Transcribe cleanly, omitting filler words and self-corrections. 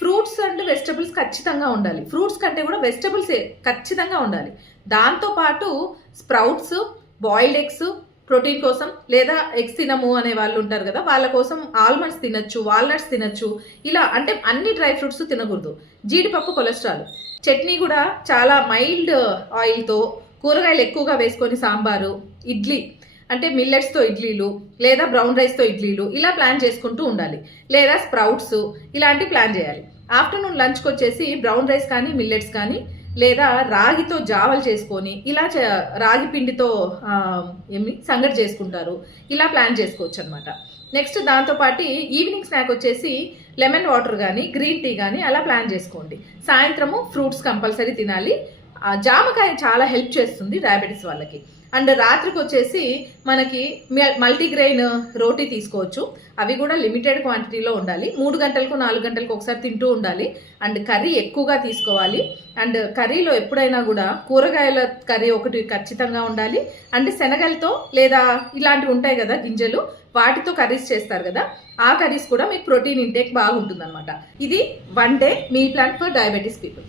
Fruits and vegetables ఖచ్చితంగా ఉండాలి. Fruits కంటే కూడా వెజిటబుల్స్ ఖచ్చితంగా ఉండాలి. దాంతోపాటు స్ప్రౌట్స్, బాయిల్డ్ ఎగ్స్ ప్రోటీన్ కోసం, లేదా ఎగ్స్ తినము అనే వాళ్ళు ఉంటారు కదా, వాళ్ళ కోసం ఆల్మండ్స్ తినచ్చు, వాల్నట్స్ తినచ్చు. ఇలా అంటే అన్ని డ్రై ఫ్రూట్స్ తినకూడదు. జీడిపప్పు కొలెస్ట్రాల్. చట్నీ కూడా చాలా మైల్డ్ ఆయిల్తో కూరగాయలు ఎక్కువగా వేసుకొని సాంబారు, ఇడ్లీ అంటే మిల్లెట్స్తో ఇడ్లీలు, లేదా బ్రౌన్ రైస్తో ఇడ్లీలు ఇలా ప్లాన్ చేసుకుంటూ ఉండాలి. లేదా స్ప్రౌట్స్ ఇలాంటివి ప్లాన్ చేయాలి. ఆఫ్టర్నూన్ లంచ్కి వచ్చేసి బ్రౌన్ రైస్ కానీ, మిల్లెట్స్ కానీ, లేదా రాగితో జావలు చేసుకొని ఇలా రాగి పిండితో సంగటి చేసుకుంటారు. ఇలా ప్లాన్ చేసుకోవచ్చు అనమాట. నెక్స్ట్ దాంతోపాటు ఈవినింగ్ స్నాక్ వచ్చేసి లెమన్ వాటర్ కానీ, గ్రీన్ టీ కానీ అలా ప్లాన్ చేసుకోండి. సాయంత్రము ఫ్రూట్స్ కంపల్సరీ తినాలి. జామకాయ చాలా హెల్ప్ చేస్తుంది డయాబెటీస్ వాళ్ళకి. అండ్ రాత్రికి వచ్చేసి మనకి మల్టీగ్రెయిన్ రోటీ తీసుకోవచ్చు. అవి కూడా లిమిటెడ్ క్వాంటిటీలో ఉండాలి. 3 గంటలకు 4 గంటలకు ఒకసారి తింటూ ఉండాలి. అండ్ కర్రీ ఎక్కువగా తీసుకోవాలి. అండ్ కర్రీలో ఎప్పుడైనా కూడా కూరగాయల కర్రీ ఒకటి ఖచ్చితంగా ఉండాలి. అండ్ శనగలతో లేదా ఇలాంటివి ఉంటాయి కదా గింజలు, వాటితో కర్రీస్ చేస్తారు కదా, ఆ కర్రీస్ కూడా మీకు ప్రోటీన్ ఇంటేక్ బాగుంటుంది అనమాట. ఇది 1 day meal plan for diabetes people.